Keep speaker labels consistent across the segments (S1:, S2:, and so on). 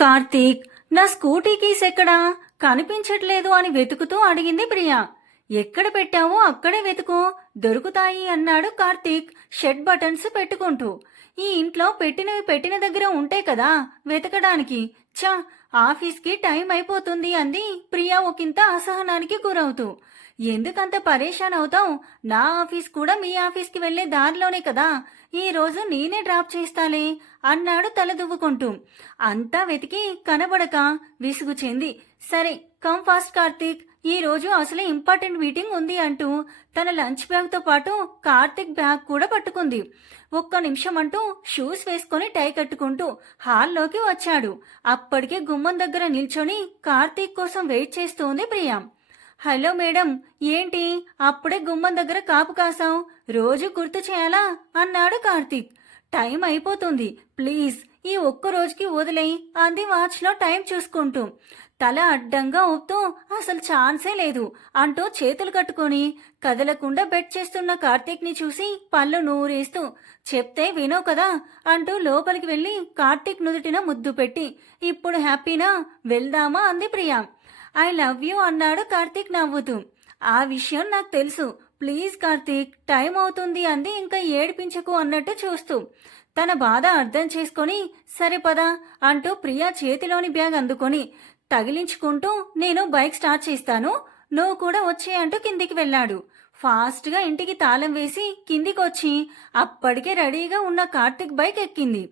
S1: కార్తీక్ నా scooty keys ఎక్కడా? కనిపించట్లేదు అని వెతుకుతూ అడిగింది ప్రియా. ఎక్కడ పెట్టావో అక్కడే వెతుకు. దొరుకుతాయి అన్నాడు కార్తీక్ షెడ్ బటన్స్ పెట్టుకుంటూ. ఈ ఇంట్లో పెట్టినవి పెట్టిన దగ్గర ఉంటే కదా వెతకడానికి. ఛా ఆఫీస్కి టైం అయిపోతుంది అంది ప్రియా ఒకంత అసహనానికి గురవుతూ. ఎందుకంత పరేషాన్ అవుతావు? నా ఆఫీస్ కూడా మీ ఆఫీస్కి వెళ్ళే దారిలోనే కదా. ఈరోజు నేనే డ్రాప్ చేస్తాలే అన్నాడు తలదువ్వుకుంటూ. అంతా వెతికి కనబడక విసుగు చెంది. సరే కమ్ ఫాస్ట్ కార్తీక్ ఈరోజు అసలు అసలే ఇంపార్టెంట్ మీటింగ్ ఉంది అంటూ తన లంచ్ బ్యాగ్తో పాటు కార్తీక్ బ్యాగ్ కూడా పట్టుకుంది. ఒక్క నిమిషం అంటూ షూస్ వేసుకొని టై కట్టుకుంటూ హాల్లోకి వచ్చాడు. అప్పటికే గుమ్మం దగ్గర నిల్చొని కార్తీక్ కోసం వెయిట్ చేస్తోంది ప్రియా. హలో మేడం ఏంటి? అప్పుడే గుమ్మం దగ్గర కాపు కాసాం. రోజు గుర్తు చేయాలా? అన్నాడు కార్తీక్. టైం అయిపోతుంది. ప్లీజ్ ఈ ఒక్క రోజుకి వదిలేయి. అంది వాచ్లో టైం చూసుకుంటూ. తల అడ్డంగా ఊపుతూ అసలు ఛాన్సే లేదు. అంటూ చేతులు కట్టుకొని కదలకుండా బెట్ చేస్తున్న కార్తీక్ని చూసి పళ్ళు నూరేస్తూ చెప్తే వినో కదా? అంటూ లోపలికి వెళ్ళి కార్తీక్ నుదుటిన ముద్దు పెట్టి ఇప్పుడు హ్యాపీనా? వెళ్దామా? అంది ప్రియా. ఐ లవ్ యూ అన్నాడు కార్తీక్ నవ్వుతూ. ఆ విషయం నాకు తెలుసు. ప్లీజ్ కార్తీక్ టైం అవుతుంది అంది ఇంకా ఏడిపించకు అన్నట్టు చూస్తూ. తన బాధ అర్థం చేసుకొని సరే పదా అంటూ ప్రియా చేతిలోని బ్యాగ్ అందుకొని తగిలించుకుంటూ నేను బైక్ స్టార్ట్ చేస్తాను నువ్వు కూడా వచ్చే అంటూ కిందికి వెళ్ళాడు. ఫాస్ట్గా ఇంటికి తాళం వేసి కిందికి వచ్చి అప్పటికే రెడీగా ఉన్న కార్తిక్ బైక్ ఎక్కింది.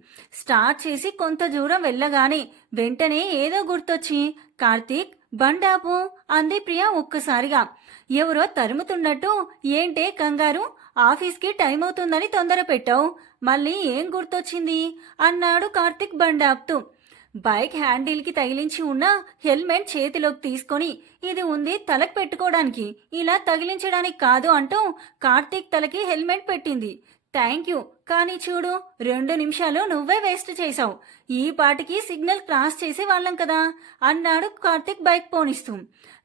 S1: స్టార్ట్ చేసి కొంత దూరం వెళ్ళగానే వెంటనే ఏదో గుర్తొచ్చి కార్తీక్ బండాపు అంది ప్రియ ఒక్కసారిగా. ఎవరో తరుముతున్నట్టు ఏంటే కంగారు? ఆఫీస్కి టైం అవుతుందని తొందర పెట్టావు. మళ్ళీ ఏం గుర్తొచ్చింది? అన్నాడు కార్తిక్ బండాపుతూ. బైక్ హ్యాండిల్కి తగిలించి ఉన్న హెల్మెట్ చేతిలోకి తీసుకొని ఇది ఉంది తలకు పెట్టుకోవడానికి ఇలా తగిలించడానికి కాదు అంటూ కార్తీక్ తలకి హెల్మెట్ పెట్టింది. Thank you. కానీ చూడు రెండు నిమిషాలు నువ్వే వేస్ట్ చేశావు. ఈ పాటికి సిగ్నల్ క్రాస్ చేసే వాళ్ళం కదా. అన్నాడు కార్తీక్ బైక్ పోనిస్తూ.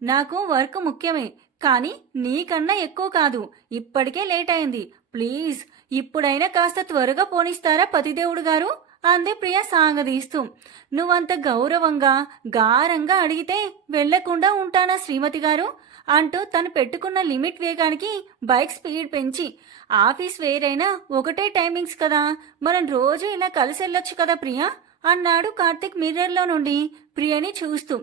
S1: నాకు వర్క్ ముఖ్యమే కానీ నీకన్నా ఎక్కువ కాదు. ఇప్పటికే లేట్ అయింది. ప్లీజ్ ఇప్పుడైనా కాస్త త్వరగా పోనిస్తారా పతిదేవుడు గారు? అంది ప్రియ సాగదీస్తూ. నువ్వంత గౌరవంగా గారంగా అడిగితే వెళ్ళకుండా ఉంటానా శ్రీమతి గారు? అంటూ తను పెట్టుకున్న లిమిట్ వేగానికి బైక్ స్పీడ్ పెంచి ఆఫీస్ వేరైనా ఒకటే టైమింగ్స్ కదా మనం రోజు ఇలా కలిసి వెళ్ళొచ్చు కదా ప్రియా? అన్నాడు కార్తిక్ మిర్రర్లో నుండి ప్రియని చూస్తూ.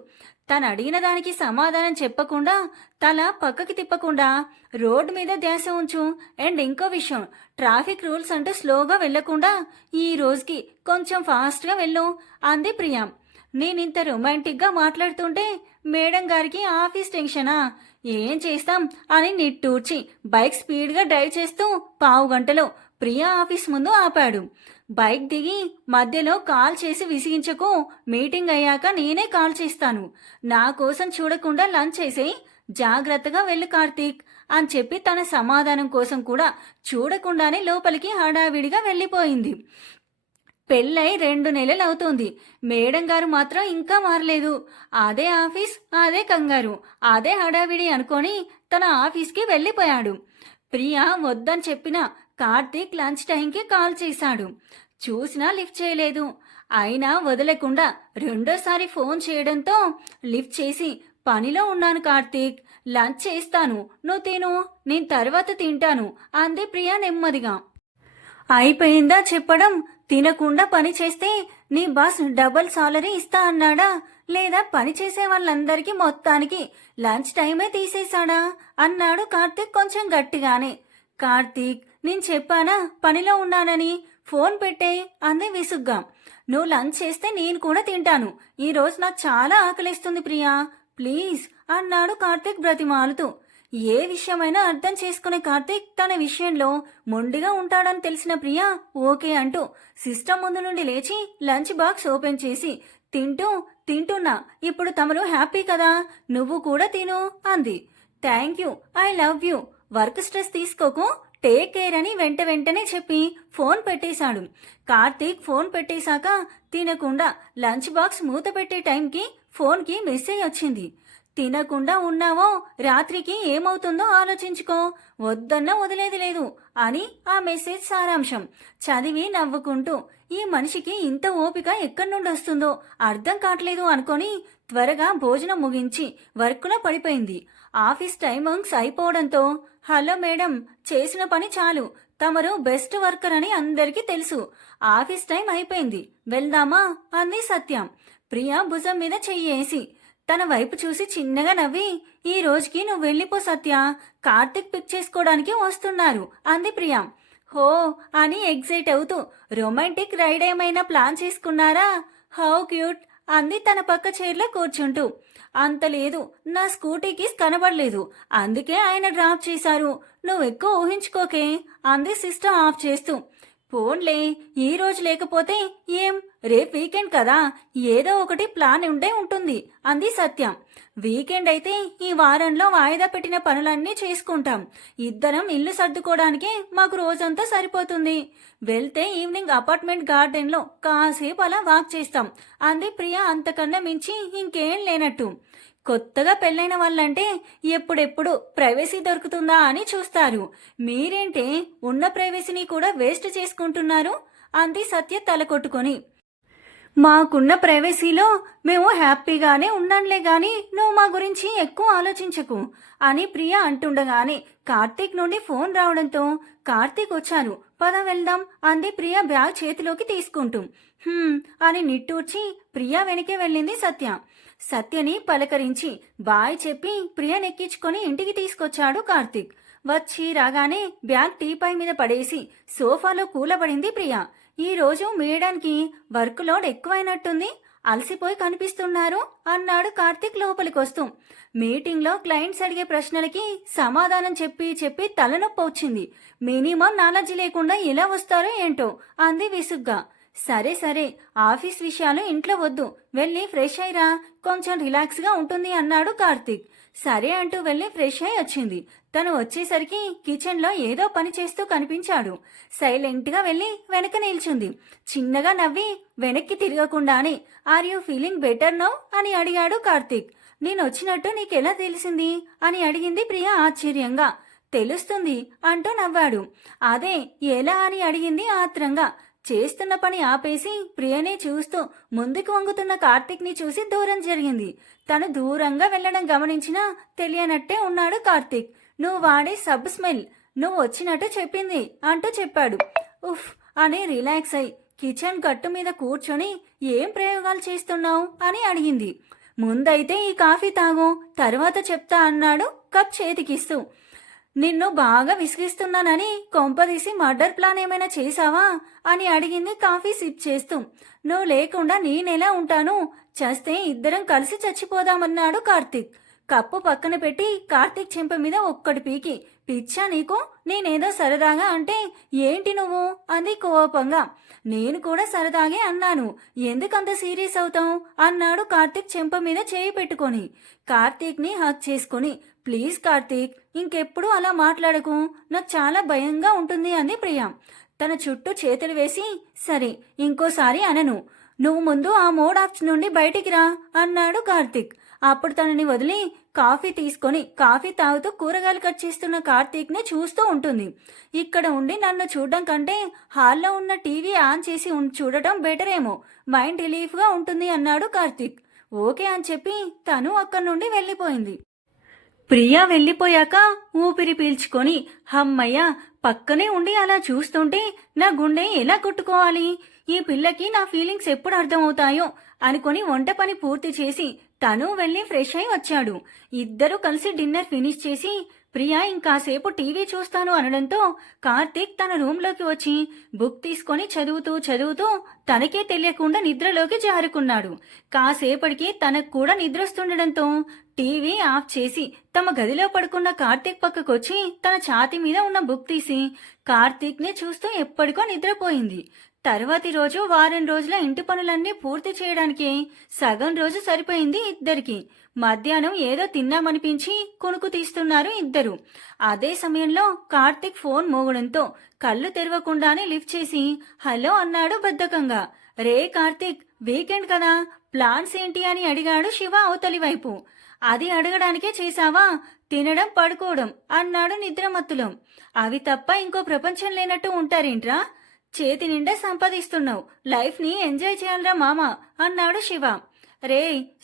S1: తను అడిగిన దానికి సమాధానం చెప్పకుండా తల పక్కకి తిప్పకుండా రోడ్డు మీద ధ్యాస ఉంచు. అండ్ ఇంకో విషయం ట్రాఫిక్ రూల్స్ అంటే స్లోగా వెళ్ళకుండా ఈ రోజుకి కొంచెం ఫాస్ట్గా వెళ్ళు అంది ప్రియా. నేనింత రొమాంటిక్గా మాట్లాడుతుంటే మేడం గారికి ఆఫీస్ టెన్షనా? ఏం చేస్తాం అని నిట్టూర్చి బైక్ స్పీడ్గా డ్రైవ్ చేస్తూ పావు గంటలో ప్రియా ఆఫీస్ ముందు ఆపాడు. బైక్ దిగి మధ్యలో కాల్ చేసి విసిగించకు మీటింగ్ అయ్యాక నేనే కాల్ చేస్తాను. నా కోసం చూడకుండా లంచ్ చేసేయి జాగ్రత్తగా వెళ్ళు కార్తీక్ అని చెప్పి తన సమాధానం కోసం కూడా చూడకుండానే లోపలికి హడావిడిగా వెళ్ళిపోయింది. పెళ్ళై రెండు నెలలు అవుతుంది మేడం గారు మాత్రం ఇంకా మారలేదు. అదే ఆఫీస్ అదే కంగారు అదే హడావిడి అనుకొని తన ఆఫీస్కి వెళ్ళిపోయాడు. ప్రియా వద్దని చెప్పిన కార్తీక్ లంచ్ టైంకి కాల్ చేశాడు. చూసినా లిఫ్ట్ చేయలేదు. అయినా వదలకుండా రెండోసారి ఫోన్ చేయడంతో లిఫ్ట్ చేసి పనిలో ఉన్నాను కార్తీక్ లంచ్ చేస్తాను. నువ్వు తిను నేను తర్వాత తింటాను అంది ప్రియా నెమ్మదిగా. అయిపోయిందా చెప్పడం తినకుండా పని చేస్తే నీ బాస్ డబుల్ సాలరీ ఇస్తా అన్నాడా? లేదా పని చేసే వాళ్ళందరికీ మొత్తానికి లంచ్ టైమే తీసేశాడా? అన్నాడు కార్తీక్ కొంచెం గట్టిగానే. కార్తీక్ నేను చెప్పానా? పనిలో ఉన్నానని ఫోన్ పెట్టే అంది విసుగ్గా. నువ్వు లంచ్ చేస్తే నేను కూడా తింటాను. ఈ రోజు నాకు చాలా ఆకలిస్తుంది ప్రియా. ప్లీజ్ అన్నాడు కార్తీక్ బ్రతిమాలుతూ. ఏ విషయమైనా అర్థం చేసుకునే కార్తీక్ తన విషయంలో మొండిగా ఉంటాడని తెలిసిన ప్రియా ఓకే అంటూ సిస్టమ్ ముందు నుండి లేచి లంచ్ బాక్స్ ఓపెన్ చేసి తింటూ తింటున్నా ఇప్పుడు తమరు హ్యాపీ కదా నువ్వు కూడా తిను అంది. Thank you I love you work stress తీసుకోకు take care అని వెంట వెంటనే చెప్పి ఫోన్ పెట్టేశాడు. కార్తీక్ ఫోన్ పెట్టేశాక తినకుండా లంచ్ బాక్స్ మూత పెట్టే టైంకి ఫోన్కి మెసేజ్ వచ్చింది. తినకుండా ఉన్నావో? రాత్రికి ఏమవుతుందో ఆలోచించుకో. వద్దన్నా వదిలేది లేదు అని ఆ మెసేజ్ సారాంశం. చదివి నవ్వుకుంటూ ఈ మనిషికి ఇంత ఓపిక ఎక్కడి నుండి వస్తుందో అర్థం కావట్లేదు అనుకొని త్వరగా భోజనం ముగించి వర్క్లో పడిపోయింది. ఆఫీస్ టైమింగ్స్ అయిపోవడంతో హలో మేడం చేసిన పని చాలు. తమరు బెస్ట్ వర్కర్ అని అందరికీ తెలుసు. ఆఫీస్ టైం అయిపోయింది. వెళ్దామా? అంది సత్యం. ప్రియా భుజం మీద చెయ్యేసి తన వైపు చూసి చిన్నగా నవ్వి ఈ రోజుకి నువ్వు వెళ్ళిపో సత్య. కార్తిక్ పిక్ చేసుకోవడానికి వస్తున్నారు. అంది ప్రియా. హో అని ఎగ్జైట్ అవుతూ రొమాంటిక్ రైడ్ ఏమైనా ప్లాన్ చేసుకున్నారా? హౌ క్యూట్ అంది తన పక్క చైర్లో కూర్చుంటూ. అంత లేదు. నా స్కూటీకి కనబడలేదు. అందుకే ఆయన డ్రాప్ చేశారు. నువ్వు ఎక్కువ ఊహించుకోకే అంది సిస్టమ్ ఆఫ్ చేస్తూ. పోన్లే ఈ రోజు లేకపోతే ఏం? రేపు వీకెండ్ కదా. ఏదో ఒకటి ప్లాన్ ఉంటే ఉంటుంది. అంది సత్యం. వీకెండ్ అయితే ఈ వారంలో వాయిదా పెట్టిన పనులన్నీ చేసుకుంటాం. ఇద్దరం ఇల్లు సర్దుకోవడానికి మాకు రోజంతా సరిపోతుంది. వెళ్తే ఈవినింగ్ అపార్ట్మెంట్ గార్డెన్లో కాసేపు అలా వాక్ చేస్తాం. అంది ప్రియ అంతకన్నా మించి ఇంకేం లేనట్టు. కొత్తగా పెళ్ళైన వాళ్ళంటే ఎప్పుడెప్పుడు ప్రైవసీ దొరుకుతుందా అని చూస్తారు. మీరేంటే ఉన్న ప్రైవసీని కూడా వేస్ట్ చేసుకుంటున్నారు? అంది సత్య తల కొట్టుకొని. మాకున్న ప్రైవసీలో మేము హ్యాపీగానే ఉండంలే గాని నువ్వు మా గురించి ఎక్కువ ఆలోచించకు అని ప్రియ అంటుండగానే కార్తీక్ నుండి ఫోన్ రావడంతో కార్తీక్ వచ్చారు. పద వెళ్దాం అంది ప్రియ బ్యాగ్ చేతిలోకి తీసుకుంటూ. "హ్మ్" అని నిట్టూర్చి ప్రియ వెనకే వెళ్ళింది సత్య. సత్యని పలకరించి బాయ్ చెప్పి ప్రియనెక్కించుకొని ఇంటికి తీసుకొచ్చాడు కార్తిక్. వచ్చి రాగానే బ్యాగ్ టీపై మీద పడేసి సోఫాలో కూలబడింది ప్రియ. ఈరోజు మీయడానికి మేడానికి వర్క్ లోడ్ ఎక్కువైనట్టుంది. అలసిపోయి కనిపిస్తున్నారు అన్నాడు కార్తిక్ లోపలికొస్తూ. మీటింగ్లో క్లయింట్స్ అడిగే ప్రశ్నలకి సమాధానం చెప్పి చెప్పి తలనొప్పి వచ్చింది. మినిమం నాలెడ్జ్ లేకుండా ఎలా వస్తారో ఏంటో అంది విసుగ్గా. సరే సరే. ఆఫీస్ విషయాలు ఇంట్లో వద్దు. వెళ్ళి ఫ్రెష్ అయ్యిరా. కొంచెం రిలాక్స్గా ఉంటుంది అన్నాడు కార్తీక్. సరే అంటూ వెళ్ళి ఫ్రెష్ అయి వచ్చింది. తను వచ్చేసరికి కిచెన్లో ఏదో పని చేస్తూ కనిపించాడు. సైలెంట్గా వెళ్ళి వెనక నిల్చుంది. చిన్నగా నవ్వి వెనక్కి తిరగకుండానే. Are you feeling better no? అని అడిగాడు కార్తీక్. నేను వచ్చినట్టు నీకెలా తెలిసింది? అని అడిగింది ప్రియా ఆశ్చర్యంగా. తెలుస్తుంది అంటూ నవ్వాడు. అదే ఎలా? అని అడిగింది ఆత్రంగా. చేస్తున్న పని ఆపేసి ప్రియనే చూస్తూ ముందుకు వంగుతున్న కార్తిక్ని చూసి దూరం జరిగింది. తను దూరంగా వెళ్ళడం గమనించినా తెలియనట్టే ఉన్నాడు కార్తీక్. నువ్వు వాడే సబ్ స్మెల్ నువ్వు వచ్చినట్టు చెప్పింది అంటూ చెప్పాడు. ఉఫ్ అని రిలాక్స్ అయి కిచెన్ కట్టు మీద కూర్చొని ఏం ప్రయోగాలు చేస్తున్నావు? అని అడిగింది. ముందైతే ఈ కాఫీ తాగు తర్వాత చెప్తా అన్నాడు కప్ చేతికిస్తూ. నిన్ను బాగా విసిగిస్తున్నానని కొంపదీసి మర్డర్ ప్లాన్ ఏమైనా చేశావా అని అడిగింది కాఫీ సిప్ చేస్తూ. నువ్వు లేకుండా నేనెలా ఉంటాను? చస్తే ఇద్దరం కలిసి చచ్చిపోదామన్నాడు కార్తీక్. కప్పు పక్కన పెట్టి కార్తీక్ చెంప మీద ఒక్కటి పీకి. పిచ్చా నీకు? నేనేదో సరదాగా అంటే ఏంటి నువ్వు? అంది కోపంగా. నేను కూడా సరదాగే అన్నాను. ఎందుకంత సీరియస్ అవుతావు? అన్నాడు కార్తీక్ చెంప మీద చేయి పెట్టుకొని. కార్తీక్ని హక్ చేసుకొని ప్లీజ్ కార్తీక్ ఇంకెప్పుడు అలా మాట్లాడకు. నాకు చాలా భయంగా ఉంటుంది అంది ప్రియా. తన చుట్టూ చేతులు వేసి సరే ఇంకోసారి అనను. నువ్వు ముందు ఆ మోడ్ ఆఫ్ నుండి బయటికి రా అన్నాడు కార్తీక్. అప్పుడు తనని వదిలి కాఫీ తీసుకొని కాఫీ తాగుతూ కూరగాయలు కట్ చేస్తున్న కార్తీక్ని చూస్తూ ఉంటుంది. ఇక్కడ ఉండి నన్ను చూడడం కంటే హాల్లో ఉన్న టీవీ ఆన్ చేసి ఉం- చూడటం బెటర్ ఏమో మైండ్ రిలీఫ్గా ఉంటుంది అన్నాడు కార్తీక్. ఓకే అని చెప్పి తను అక్కడి నుండి వెళ్ళిపోయింది. ప్రియా వెళ్ళిపోయాక ఊపిరి పీల్చుకొని హమ్మయ్య పక్కనే ఉండి అలా చూస్తుంటే నా గుండె ఎలా కొట్టుకోవాలి? ఈ పిల్లకి నా ఫీలింగ్స్ ఎప్పుడు అర్థమవుతాయో అనుకొని వంట పని పూర్తి చేసి తను వెళ్ళి ఫ్రెష్ అయి వచ్చాడు. ఇద్దరూ కలిసి డిన్నర్ ఫినిష్ చేసి ప్రియా ఇంకాసేపు టీవీ చూస్తాను అనడంతో కార్తీక్ తన రూంలోకి వచ్చి బుక్ తీసుకొని చదువుతూ చదువుతూ తనకే తెలియకుండా నిద్రలోకి జారుకున్నాడు. కాసేపటికి తనకు కూడా నిద్రొస్తుండడంతో టీవీ ఆఫ్ చేసి తమ గదిలో పడుకున్న కార్తీక్ పక్కకొచ్చి తన ఛాతీ మీద ఉన్న బుక్ తీసి కార్తీక్ని చూస్తూ ఎప్పటికో నిద్రపోయింది. తర్వాతి రోజు వారం రోజుల ఇంటి పనులన్నీ పూర్తి చేయడానికి సగం రోజు సరిపోయింది ఇద్దరికి. మధ్యాహ్నం ఏదో తిన్నామనిపించి కొనుకు తీస్తున్నారు ఇద్దరు. అదే సమయంలో కార్తిక్ ఫోన్ మోగడంతో కళ్ళు తెరవకుండానే లిఫ్ట్ చేసి హలో అన్నాడు బద్ధకంగా. రే కార్తీక్ వీకెండ్ కదా ప్లాన్స్ ఏంటి అని అడిగాడు శివ అవతలి వైపు. అది అడగడానికే చేశావా? తినడం పడుకోవడం అన్నాడు నిద్రమత్తులం. అవి తప్ప ఇంకో ప్రపంచం లేనట్టు ఉంటారేంట్రా? చేతి నిండా సంపాదిస్తున్నావు. లైఫ్ని ఎంజాయ్ చేయాలరా మామ అన్నాడు శివ. రే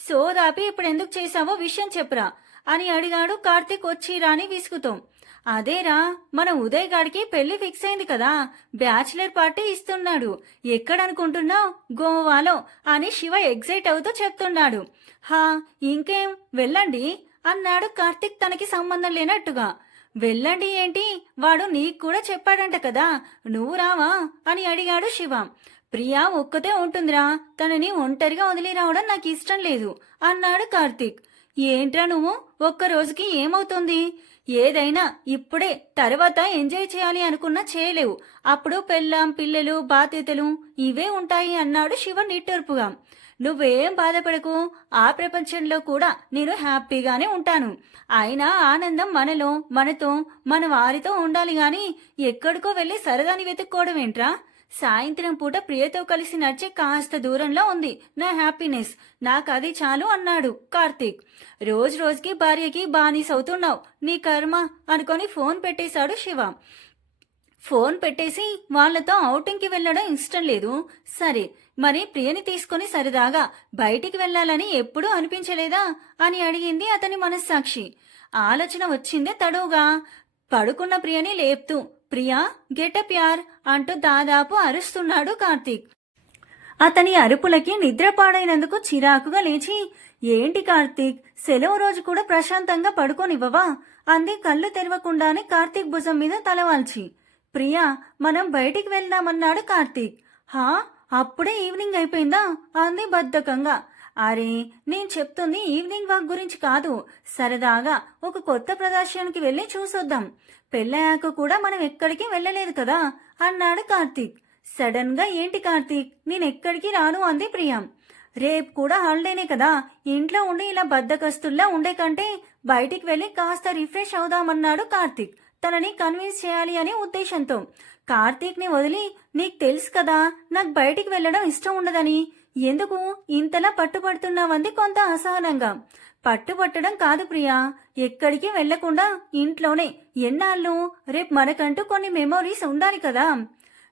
S1: సోదాపి ఇప్పుడు ఎందుకు చేశావో విషయం చెప్పరా అని అడిగాడు కార్తీక్ వచ్చి రాని విసుగుతో. అదేరా మన ఉదయ్ గాడికి పెళ్ళి ఫిక్స్ అయింది కదా బ్యాచిలర్ పార్టీ ఇస్తున్నాడు. ఎక్కడనుకుంటున్నావు గోవాలో అని శివ ఎగ్జైట్ అవుతూ చెప్తున్నాడు. హా ఇంకేం వెళ్ళండి అన్నాడు కార్తిక్ తనకి సంబంధం లేనట్టుగా. వెళ్ళండి ఏంటి? వాడు నీకు కూడా చెప్పాడంట కదా. నువ్వు రావా? అని అడిగాడు శివ. ప్రియా ఒక్కతే ఉంటుందిరా. తనని ఒంటరిగా వదిలి రావడం నాకు ఇష్టం లేదు అన్నాడు కార్తిక్. ఏంట్రా నువ్వు? ఒక్క రోజుకి ఏమవుతుంది? ఏదైనా ఇప్పుడే తర్వాత ఎంజాయ్ చేయాలి అనుకున్నా చేయలేవు. అప్పుడు పెళ్ళాం పిల్లలు బాధ్యతలు ఇవే ఉంటాయి అన్నాడు శివ నిట్టూర్పుగా. నువ్వేం బాధపడకు. ఆ ప్రపంచంలో కూడా నేను హ్యాపీగానే ఉంటాను. అయినా ఆనందం మనలో మనతో మన వారితో ఉండాలి గాని ఎక్కడికో వెళ్ళి సరదాని వెతుక్కోవడం ఏంట్రా? సాయంత్రం పూట ప్రియతో కలిసి నడిచే కాస్త దూరంలో ఉంది నా హ్యాపీనెస్. నాకు అది చాలు అన్నాడు కార్తీక్. రోజు రోజుకి భార్యకి బానిస అవుతున్నావు. నీ కర్మ అనుకొని ఫోన్ పెట్టేశాడు శివ. ఫోన్ పెట్టేసి వాళ్ళతో ఔటింగ్కి వెళ్ళడం ఇష్టం లేదు. సరే మరి ప్రియని తీసుకొని సరదాగా బయటికి వెళ్ళాలని ఎప్పుడూ అనిపించలేదా? అని అడిగింది అతని మనస్సాక్షి. ఆలోచన వచ్చిందే తడువుగా. పడుకున్న ప్రియని లేపుతూ ప్రియా గెటప్ యార్ అంటూ దాదాపు అరుస్తున్నాడు కార్తీక్. అతని అరుపులకి నిద్ర పాడైనందుకు చిరాకుగా లేచి ఏంటి కార్తీక్ సెలవు రోజు కూడా ప్రశాంతంగా పడుకోనివ్వవా? అంది కళ్ళు తెరవకుండానే కార్తీక్ భుజం మీద తలవాల్చి. ప్రియా మనం బయటికి వెళ్దామన్నాడు కార్తీక్. హా అప్పుడే ఈవినింగ్ అయిపోయిందా? అంది బద్ధకంగా. అరే నేను చెప్తుంది ఈవినింగ్ వాక్ గురించి కాదు. సరదాగా ఒక కొత్త ప్రదర్శనకి వెళ్ళి చూసొద్దాం. పెళ్ళయ్యాక కూడా మనం ఎక్కడికి వెళ్ళలేదు కదా? అన్నాడు కార్తీక్. సడన్గా ఏంటి కార్తీక్? నేను ఎక్కడికి రాను అంది ప్రియం. రేపు కూడా హాలిడేనే కదా? ఇంట్లో ఉండి ఇలా బద్దకస్తుల్లా ఉండే కంటే బయటికి వెళ్ళి కాస్త రిఫ్రెష్ అవుదామన్నాడు కార్తీక్. తనని కన్విన్స్ చేయాలి అనే ఉద్దేశంతో కార్తీక్ని వదిలి నీకు తెలుసు కదా నాకు బయటికి వెళ్ళడం ఇష్టం ఉండదని. ఎందుకు? ఇంతలా పట్టుబడుతున్నావంది కొంత అసహనంగా. పట్టుబట్టడం కాదు ప్రియా ఎక్కడికి వెళ్ళకుండా ఇంట్లోనే. ఎన్నాళ్ళు? రేపు మనకంటూ కొన్ని మెమోరీస్ ఉండాలి కదా.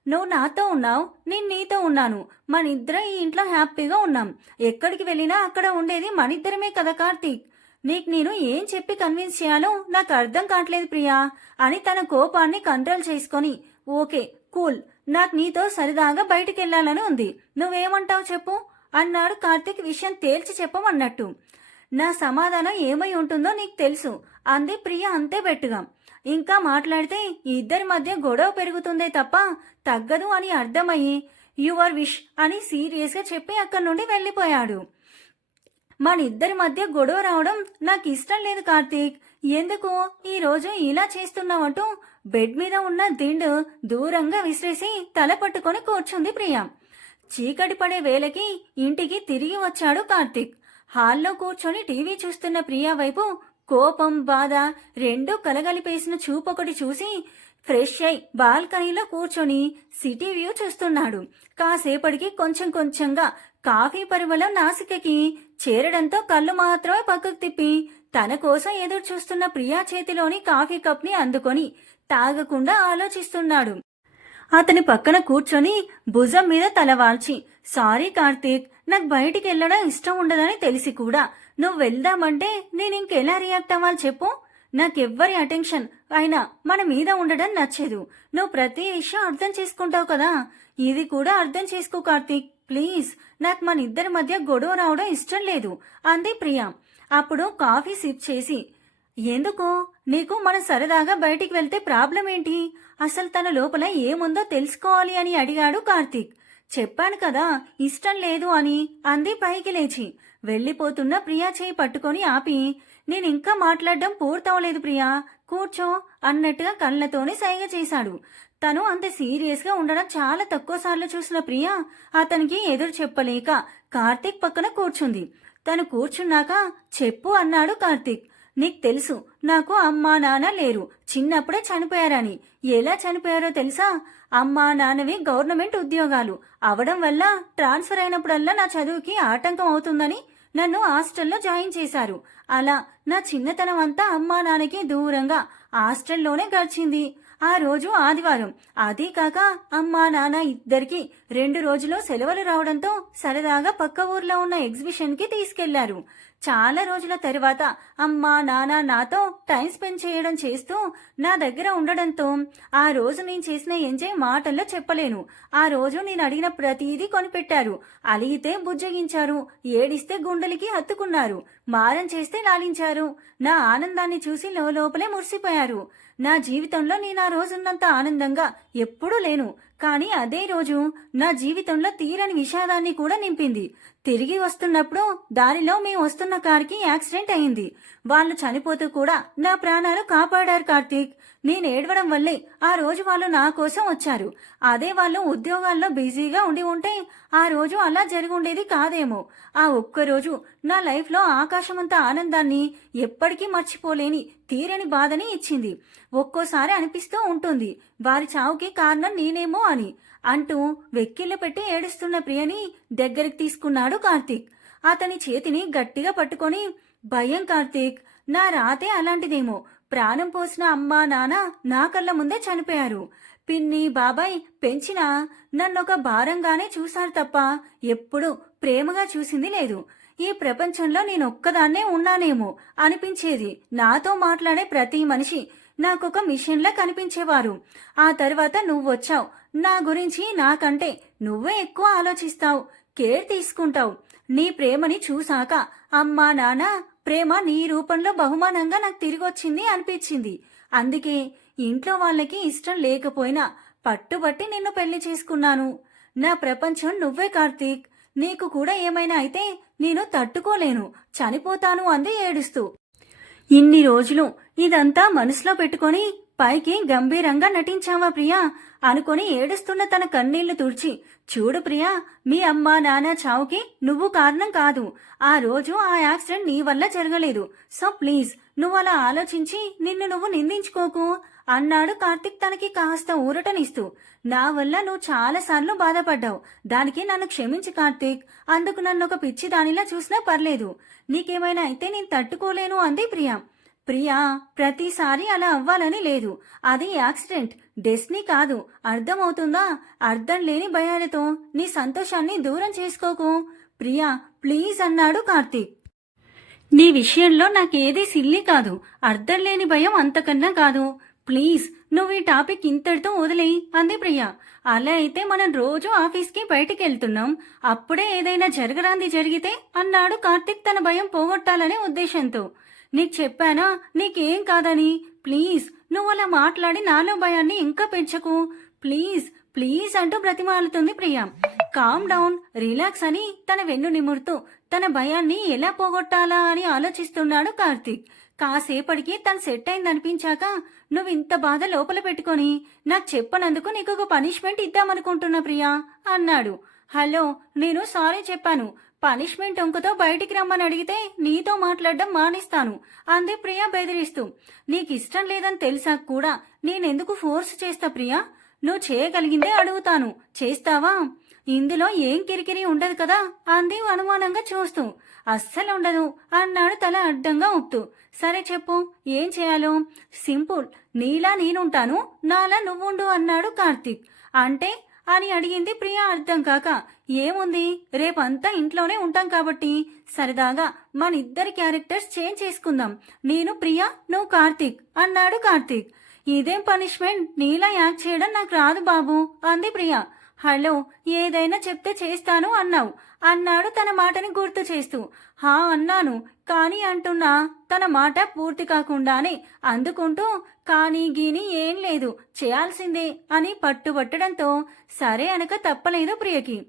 S1: నువ్వు నాతో ఉన్నావు నేను నీతో ఉన్నాను. మన ఇద్దరం ఈ ఇంట్లో హ్యాపీగా ఉన్నాం. ఎక్కడికి వెళ్ళినా అక్కడ ఉండేది మనిద్దరమే కదా కార్తీక్. నీకు నేను ఏం చెప్పి కన్విన్స్ చేయాలో నాకు అర్థం కావట్లేదు ప్రియా అని తన కోపాన్ని కంట్రోల్ చేసుకొని ఓకే కూల్. నాకు నీతో సరదాగా బయటికి వెళ్ళాలని ఉంది. నువ్వేమంటావు చెప్పు? అన్నాడు కార్తీక్ విషయం తేల్చి చెప్పమన్నట్టు. నా సమాధానం ఏమై ఉంటుందో నీకు తెలుసు అంది ప్రియ అంతే బెట్టుగా. ఇంకా మాట్లాడితే ఇద్దరి మధ్య గొడవ పెరుగుతుందే తప్ప తగ్గదు అని అర్థమయ్యి. యువర్ విష్ అని సీరియస్గా చెప్పి అక్కడి నుండి వెళ్ళిపోయాడు. మన ఇద్దరి మధ్య గొడవ రావడం నాకు ఇష్టం లేదు కార్తీక్. ఎందుకు? ఈ రోజు ఇలా చేస్తున్నావంటూ బెడ్ మీద ఉన్న దిండు దూరంగా విసిరేసి తల పట్టుకొని కూర్చుంది ప్రియా. చీకటి పడే వేళకి ఇంటికి తిరిగి వచ్చాడు కార్తీక్. హాల్లో కూర్చొని టీవీ చూస్తున్న ప్రియా వైపు కోపం బాధ రెండూ కలగలిపేసిన చూపొకటి చూసి ఫ్రెష్ అయి బాల్కనీలో కూర్చొని సిటీ వ్యూ చూస్తున్నాడు. కాసేపటికి కొంచెం కొంచెంగా కాఫీ పరిమళం నాసికకి చేరడంతో కళ్ళు మాత్రమే పక్కకు తిప్పి తన కోసం ఎదురు చూస్తున్న ప్రియా చేతిలోని కాఫీ కప్ని అందుకొని తాగకుండా ఆలోచిస్తున్నాడు. అతని పక్కన కూర్చొని భుజం మీద తలవాల్చి సారీ కార్తీక్ నాకు బయటికి వెళ్ళడం ఇష్టం ఉండదని తెలిసి కూడా నువ్వు వెళ్దామంటే నేను ఇంకెలా రియాక్ట్ అవ్వాలి చెప్పు? నాకెవ్వరి అటెన్షన్ అయినా మన మీద ఉండడం నచ్చదు. నువ్వు ప్రతి విషయం అర్థం చేసుకుంటావు కదా? ఇది కూడా అర్థం చేసుకో కార్తీక్ ప్లీజ్ నాకు మన ఇద్దరి మధ్య గొడవ రావడం ఇష్టం లేదు. అంది ప్రియా. అప్పుడు కాఫీ సిప్ చేసి ఎందుకు? నీకు మన సరదాగా బయటికి వెళ్తే ప్రాబ్లం ఏంటి? అసలు తన లోపల ఏముందో తెలుసుకోవాలి అని అడిగాడు కార్తీక్. చెప్పాను కదా ఇష్టం లేదు అని అంది పైకి లేచి. వెళ్ళిపోతున్న ప్రియా చేయి పట్టుకొని ఆపి నేను ఇంకా మాట్లాడడం పూర్తవలేదు ప్రియా. కూర్చో అన్నట్టుగా కళ్ళతోనే సైగ చేశాడు. తను అంత సీరియస్గా ఉండడం చాలా తక్కువ సార్లు చూసిన ప్రియ అతనికి ఎదురు చెప్పలేక కార్తీక్ పక్కన కూర్చుంది. తను కూర్చున్నాక చెప్పు అన్నాడు కార్తీక్. నీకు తెలుసు నాకు అమ్మా నాన్న లేరు. చిన్నప్పుడే చనిపోయారని. ఎలా చనిపోయారో తెలుసా? అమ్మా నాన్నవి గవర్నమెంట్ ఉద్యోగాలు. అవడం వల్ల ట్రాన్స్ఫర్ అయినప్పుడల్లా నా చదువుకి ఆటంకం అవుతుందని నన్ను హాస్టల్లో జాయిన్ చేశారు. అలా నా చిన్నతనం అంతా అమ్మా నాన్నకి దూరంగా హాస్టల్లోనే గడిచింది. ఆ రోజు ఆదివారం. అదీ కాక అమ్మా నాన్న ఇద్దరికి రెండు రోజులు సెలవులు రావడంతో సరదాగా పక్క ఊర్లో ఉన్న ఎగ్జిబిషన్కి తీసుకెళ్ళారు. చాలా రోజుల తర్వాత అమ్మా నాన్న నాతో టైం స్పెండ్ చేయడం చేస్తూ నా దగ్గర ఉండడంతో ఆ రోజు నేను చేసిన ఎంజాయ్ మాటల్లో చెప్పలేను. ఆ రోజు నేను అడిగిన ప్రతిదీ కొనిపెట్టారు. అలిగితే బుజ్జగించారు. ఏడిస్తే గుండెలకి హత్తుకున్నారు. మారం చేస్తే లాలించారు. నా ఆనందాన్ని చూసి లోపలే మురిసిపోయారు. నా జీవితంలో నేను ఆ రోజున్నంత ఆనందంగా ఎప్పుడూ లేను. కానీ అదే రోజు నా జీవితంలో తీరని విషాదాన్ని కూడా నింపింది. తిరిగి వస్తున్నప్పుడు దారిలో మేము వస్తున్న కార్కి యాక్సిడెంట్ అయింది. వాళ్ళు చనిపోతూ కూడా నా ప్రాణాలు కాపాడారు కార్తీక్. నేను ఏడవడం వల్లే ఆ రోజు వాళ్ళు నా కోసం వచ్చారు. అదే వాళ్ళు ఉద్యోగాల్లో బిజీగా ఉండి ఉంటే ఆ రోజు అలా జరిగి ఉండేది కాదేమో. ఆ ఒక్క రోజు నా లైఫ్లో ఆకాశమంత ఆనందాన్ని ఎప్పటికీ మర్చిపోలేని తీరని బాధని ఇచ్చింది. ఒక్కోసారి అనిపిస్తూ ఉంటుంది వారి చావుకి కారణం నేనేమో అని అంటూ వెక్కిళ్ళు పెట్టి ఏడుస్తున్న ప్రియని దగ్గరికి తీసుకున్నాడు కార్తీక్. అతని చేతిని గట్టిగా పట్టుకొని భయం కార్తీక్ నా రాతే అలాంటిదేమో. ప్రాణం పోసిన అమ్మా నాన్న నా కళ్ళ ముందే చనిపోయారు. పిన్ని బాబాయ్ పెంచినా నన్నొక భారంగానే చూశారు తప్ప ఎప్పుడు ప్రేమగా చూసింది లేదు. ఈ ప్రపంచంలో నేను ఒక్కదాన్నే ఉన్నానేమో అనిపించేది. నాతో మాట్లాడే ప్రతి మనిషి నాకొక మిషన్లా కనిపించేవారు. ఆ తర్వాత నువ్వు వచ్చావు నా గురించి నాకంటే నువ్వే ఎక్కువ ఆలోచిస్తావు. కేర్ తీసుకుంటావు. నీ ప్రేమని చూశాక అమ్మా నాన్న ప్రేమ నీ రూపంలో బహుమానంగా నాకు తిరిగొచ్చింది అనిపించింది. అందుకే ఇంట్లో వాళ్ళకి ఇష్టం లేకపోయినా పట్టుబట్టి నిన్ను పెళ్ళి చేసుకున్నాను. నా ప్రపంచం నువ్వే కార్తీక్. నీకు కూడా ఏమైనా అయితే నేను తట్టుకోలేను. చనిపోతాను అంది ఏడుస్తూ. ఇన్ని రోజులు ఇదంతా మనసులో పెట్టుకొని పైకి గంభీరంగా నటించావా ప్రియా? అనుకొని ఏడుస్తున్న తన కన్నీళ్ళు తుడిచి చూడు ప్రియా మీ అమ్మ నాన్న చావుకి నువ్వు కారణం కాదు. ఆ రోజు ఆ యాక్సిడెంట్ నీ వల్ల జరగలేదు. సో ప్లీజ్ నువ్వు అలా ఆలోచించి నిన్ను నువ్వు నిందించుకోకు. అన్నాడు కార్తిక్ తనకి కాస్త ఊరటనిస్తూ. నా వల్ల నువ్వు చాలాసార్లు బాధపడ్డావు. దానికి నన్ను క్షమించి కార్తీక్. అందుకు నన్ను ఒక పిచ్చి దానిలా చూసినా పర్లేదు. నీకేమైనా అయితే నేను తట్టుకోలేను అంది ప్రియా. ప్రియా ప్రతిసారి అలా అవ్వాలని లేదు. అది యాక్సిడెంట్. డెస్నీ కాదు. అర్థమవుతుందా? అర్థం లేని భయాలతో నీ సంతోషాన్ని దూరం చేసుకోకు. ప్రియా ప్లీజ్ అన్నాడు కార్తీక్. నీ విషయంలో నాకేదీ సిల్లి కాదు. అర్థం లేని భయం అంతకన్నా కాదు. ప్లీజ్ నువ్వు ఈ టాపిక్ ఇంతటితో వదిలేయి అంది ప్రియ. అలా అయితే మనం రోజు ఆఫీస్కి బయటికి వెళ్తున్నాం అప్పుడే ఏదైనా జరగరాంది జరిగితే అన్నాడు కార్తిక్ తన భయం పోగొట్టాలనే ఉద్దేశంతో. నీకు చెప్పానా? నీకేం కాదని? ప్లీజ్ నువ్వు అలా మాట్లాడి నాలో భయాన్ని ఇంకా పెంచకు. ప్లీజ్ ప్లీజ్ అంటూ బ్రతిమాలుతుంది ప్రియా. కామ్ డౌన్ రిలాక్స్ అని తన వెన్ను నిమురుతూ తన భయాన్ని ఎలా పోగొట్టాలా అని ఆలోచిస్తున్నాడు కార్తీక్. కాసేపటికి తను సెట్ అయింది అనిపించాక నువ్వు ఇంత బాధ లోపల పెట్టుకొని నాకు చెప్పనందుకు నీకు ఒక పనిష్మెంట్ ఇద్దామనుకుంటున్నా ప్రియా అన్నాడు. హలో నేను సారీ చెప్పాను. పనిష్మెంట్ ఒంకతో బయటికి రమ్మని అడిగితే నీతో మాట్లాడడం మానేస్తాను. అంది ప్రియా బెదిరిస్తూ. నీకు ఇష్టం లేదని తెలిసా కూడా నేనెందుకు ఫోర్స్ చేస్తా ప్రియా? నువ్వు చేయగలిగిందే అడుగుతాను. చేస్తావా? ఇందులో ఏం కిరికిరి ఉండదు కదా? అంది అనుమానంగా చూస్తూ. అస్సలు ఉండదు అన్నాడు తల అడ్డంగా ఉప్తూ సరే చెప్పు ఏం చేయాలో? సింపుల్ నీలా నేనుంటాను నాలా నువ్వుండు అన్నాడు కార్తీక్. అంటే? అని అడిగింది ప్రియా అర్థం కాక. ఏముంది? రేపంతా ఇంట్లోనే ఉంటాం కాబట్టి. సరదాగా మన ఇద్దరి క్యారెక్టర్స్ చేంజ్ చేసుకుందాం. నేను ప్రియా నువ్వు కార్తీక్ అన్నాడు కార్తీక్. ఇదేం పనిష్మెంట్? నీలా యాక్ట్ చేయడం నాకు రాదు బాబు అంది ప్రియా. హలో ఏదైనా చెప్తే చేస్తాను అన్నావు అన్నాడు తన మాటని గుర్తు చేస్తూ. హా అన్నాను కానీ అంటున్నా తన మాట పూర్తి కాకుండానే అందుకుంటూ కానీ గీని ఏం లేదు చేయాల్సిందే అని పట్టుబట్టడంతో సరే అనక తప్పలేదు ప్రియకి.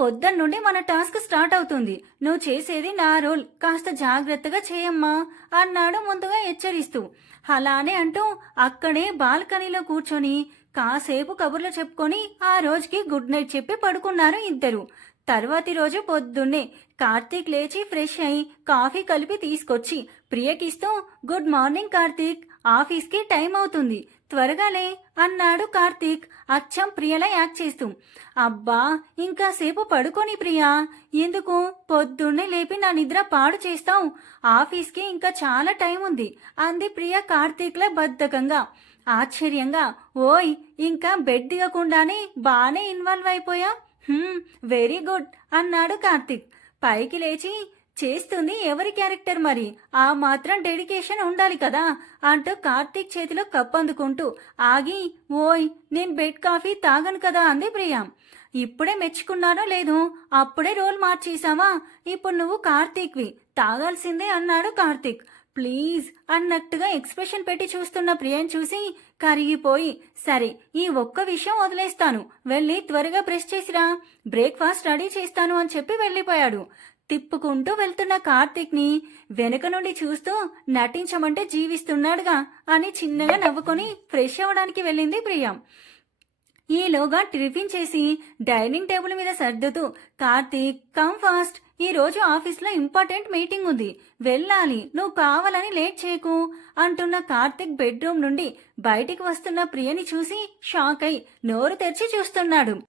S1: పొద్దున్న నుండి మన టాస్క్ స్టార్ట్ అవుతుంది. నువ్వు చేసేది నా రోల్. కాస్త జాగ్రత్తగా చేయమ్మా అన్నాడు ముందుగా హెచ్చరిస్తూ. అలానే అంటూ అక్కడే బాల్కనీలో కూర్చొని కాసేపు కబుర్లు చెప్పుకొని ఆ రోజుకి గుడ్ నైట్ చెప్పి పడుకున్నారు ఇద్దరు. తర్వాతి రోజు పొద్దున్నే కార్తీక్ లేచి ఫ్రెష్ అయి కాఫీ కలిపి తీసుకొచ్చి ప్రియకిస్తూ గుడ్ మార్నింగ్ కార్తీక్ ఆఫీస్కి టైం అవుతుంది. త్వరగాలే అన్నాడు కార్తీక్. అచ్చం ప్రియలా యాక్ట్ చేస్తూ. అబ్బా ఇంకాసేపు పడుకొని ప్రియా. ఎందుకు? పొద్దున్నే లేపి నా నిద్ర పాడు చేస్తావు. ఆఫీస్కి ఇంకా చాలా టైం ఉంది. అంది ప్రియ కార్తీక్ల బద్ధకంగా. ఆశ్చర్యంగా. ఓయ్ ఇంకా బెడ్ దిగకుండానే బాగానే ఇన్వాల్వ్ అయిపోయా? వెరీ గుడ్ అన్నాడు కార్తీక్. పైకి లేచి చేస్తుంది ఎవరి క్యారెక్టర్ మరి? ఆ మాత్రం డెడికేషన్ ఉండాలి కదా? అంటూ కార్తీక్ చేతిలో కప్ అందుకుంటూ ఆగి ఓయ్ నేను బెడ్ కాఫీ తాగను కదా అంది ప్రియా ఇప్పుడే మెచ్చుకున్నానో లేదు అప్పుడే రోల్ మార్చేసావా ఇప్పుడు నువ్వు కార్తీక్వి. తాగాల్సిందే అన్నాడు కార్తీక్. ప్లీజ్ అన్నట్టుగా ఎక్స్ప్రెషన్ పెట్టి చూస్తున్న ప్రియని చూసి కరిగిపోయి సరే ఈ ఒక్క విషయం వదిలేస్తాను. వెళ్ళి త్వరగా బ్రష్ చేసిరా. బ్రేక్ఫాస్ట్ రెడీ చేస్తాను అని చెప్పి వెళ్ళిపోయాడు. తిప్పుకుంటూ వెళ్తున్న కార్తీక్ని వెనుక నుండి చూస్తూ నటించమంటే జీవిస్తున్నాడుగా అని చిన్నగా నవ్వుకొని ఫ్రెష్ అవ్వడానికి వెళ్ళింది ప్రియ. ఈలోగా టిఫిన్ చేసి డైనింగ్ టేబుల్ మీద సర్దుతూ కార్తీక్ కమ్ ఫాస్ట్. ఈ రోజు ఆఫీస్లో ఇంపార్టెంట్ మీటింగ్ ఉంది. వెళ్ళాలి. నువ్వు కావాలని లేట్ చేయకు అంటున్న కార్తిక్ బెడ్రూమ్ నుండి బయటికి వస్తున్న ప్రియని చూసి షాక్ అయి నోరు తెరిచి చూస్తున్నాడు.